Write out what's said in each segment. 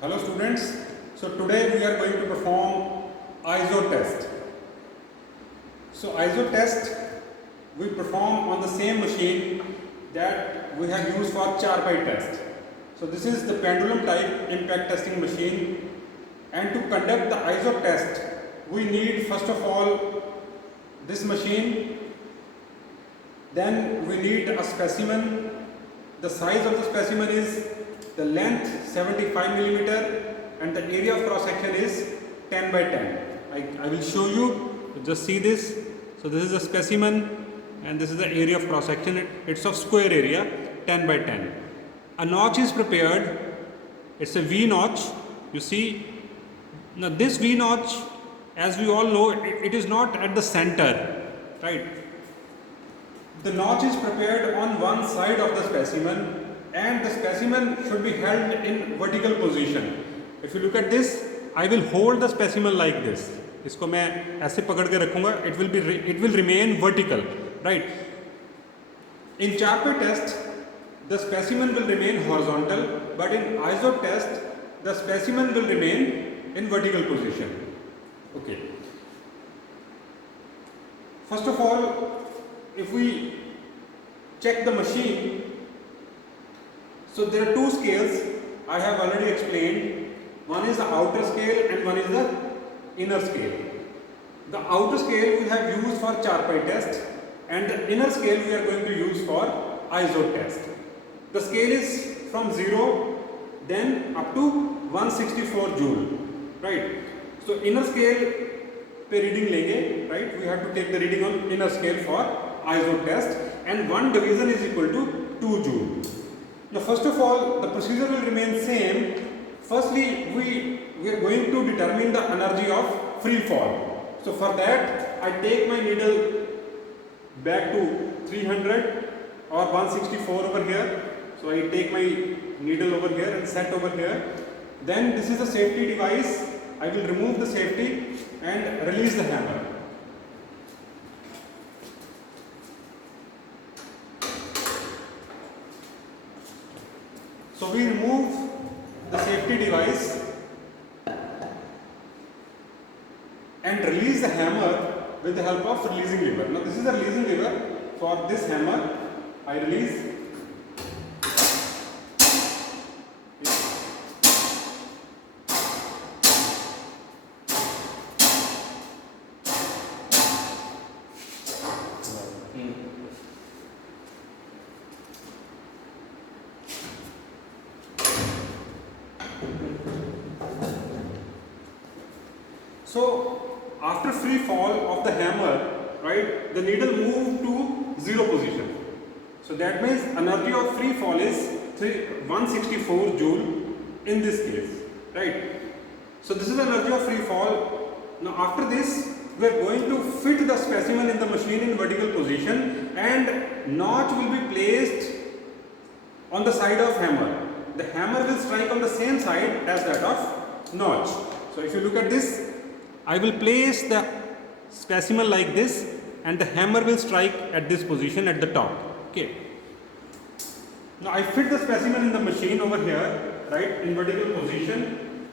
Hello students, so today we are going to perform ISO test. So ISO test we perform on the same machine that we have used for Charpai test. So this is the pendulum type impact testing machine, and to conduct the ISO test we need first of all this machine, then we need a specimen. The size of the specimen is the length 75 millimeter and the area of cross section is 10 by 10. I will show you, just see this. So this is a specimen and this is the area of cross section. It's of square area 10 by 10. A notch is prepared. It's a V notch. You see, now this V notch, as we all know, it is not at the center, right? The notch is prepared on one side of the specimen and the specimen should be held in vertical position. If you look at this, I will hold the specimen like this. इसको मैं ऐसे पकड़ के रखूँगा. It will remain vertical, right? In Charpai test, the specimen will remain horizontal, but in ISO test, the specimen will remain in vertical position. Okay. First of all, if we check the machine, so there are two scales I have already explained. One is the outer scale and one is the inner scale. The outer scale we have used for Charpai test and the inner scale we are going to use for ISO test. The scale is from 0 then up to 164 joule, right? So inner scale पे reading लेंगे, right? We have to take the reading on inner scale for ISO test, and one division is equal to 2 joule. Now first of all, the procedure will remain same. Firstly, we are going to determine the energy of free fall. So for that, I take my needle back to 300 or 164 over here. So I take my needle over here and set over here. Then this is a safety device. I will remove the safety and release the hammer. So we remove the safety device and release the hammer with the help of releasing lever. Now this is the releasing lever for this hammer. I release. So after free fall of the hammer, right, the needle moved to 0 position. So that means energy of free fall is 164 joule in this case, right? So this is the energy of free fall. Now after this, we are going to fit the specimen in the machine in vertical position and notch will be placed on the side of hammer. The hammer will strike on the same side as that of notch. So if you look at this, I will place the specimen like this and the hammer will strike at this position at the top. Okay. Now I fit the specimen in the machine over here, right, in vertical position.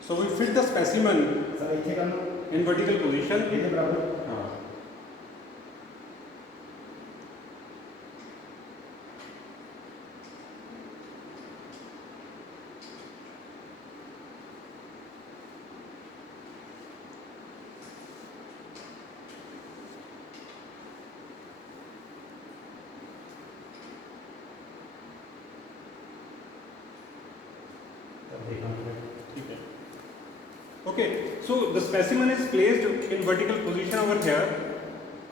So we fit the specimen in vertical position. Okay, so the specimen is placed in vertical position over here.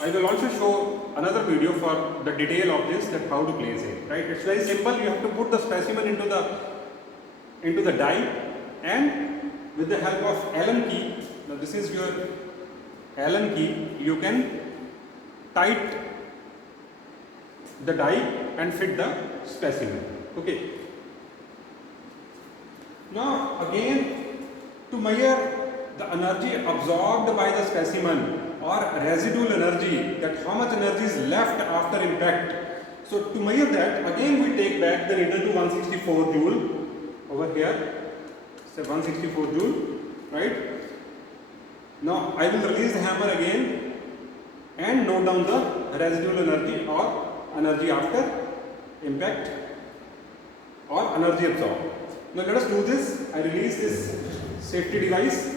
I will also show another video for the detail of this, that how to place it, right? It's very simple. You have to put the specimen into the die, and with the help of Allen key, now this is your Allen key, you can tight the die and fit the specimen. Okay. Now again, to measure the energy absorbed by the specimen, or residual energy, that how much energy is left after impact. So to measure that, again we take back the needle to 164 joule over here. So 164 joule, right? Now I will release the hammer again and note down the residual energy or energy after impact or energy absorbed. Now let us do this. I release this safety device.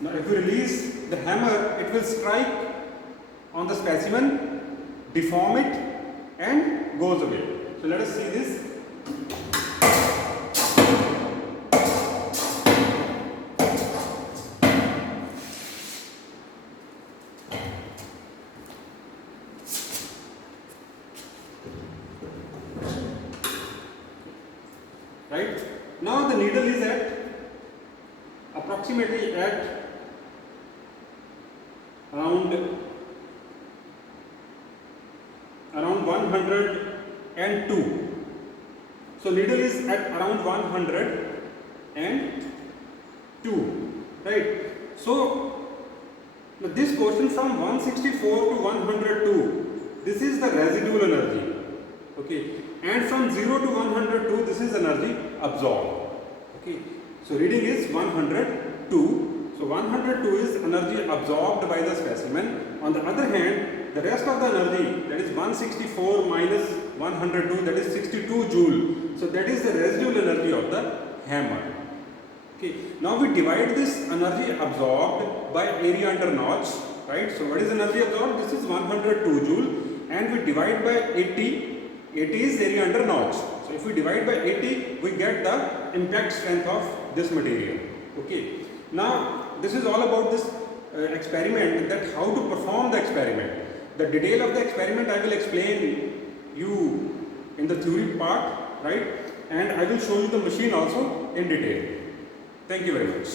Now if we release the hammer, it will strike on the specimen, deform it and goes away. So let us see this. Right? Now the needle is at approximately at around 102. So needle is at around 102, right? So this portion from 164 to 102, this is the residual energy, okay, and from 0 to 102, this is energy absorbed, okay. So reading is 102. So 102 is energy absorbed by the specimen. On the other hand, the rest of the energy, that is 164 minus 102, that is 62 joule. So that is the residual energy of the hammer. Okay. Now we divide this energy absorbed by area under notch, right? So what is energy absorbed? This is 102 joule, and we divide by 80. 80 is area under notch. So if we divide by 80, we get the impact strength of this material. Okay. Now this is all about this experiment, that how to perform the experiment. The detail of the experiment I will explain you in the theory part, right? And I will show you the machine also in detail. Thank you very much.